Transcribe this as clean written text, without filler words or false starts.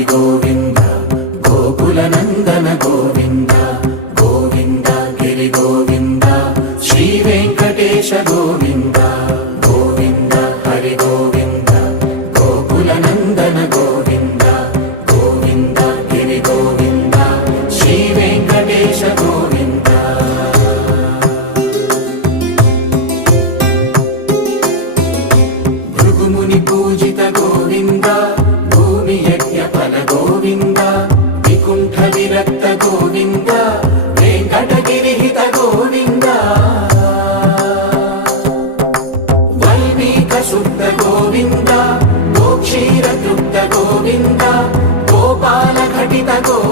హరి గోవింద గోకుల నందన గోవింద గోవింద గిరి గోవింద శ్రీ వెంకటేశ గోవింద గోవింద హరి గోవింద గోకుల నందన గోవింద గోవింద గిరి గోవింద శ్రీ వెంకటేశ గోవింద భృగుముని పూజిత గోవింద భూమి యజ్ఞ ఫల గోవింద వికుంఠ విరక్త గోవింద వెంకటగిరిహిత గోవింద వల్మీక శుద్ధ గోవింద గోక్షీర తృప్త గోవింద గోపాల ఘటిత గోవింద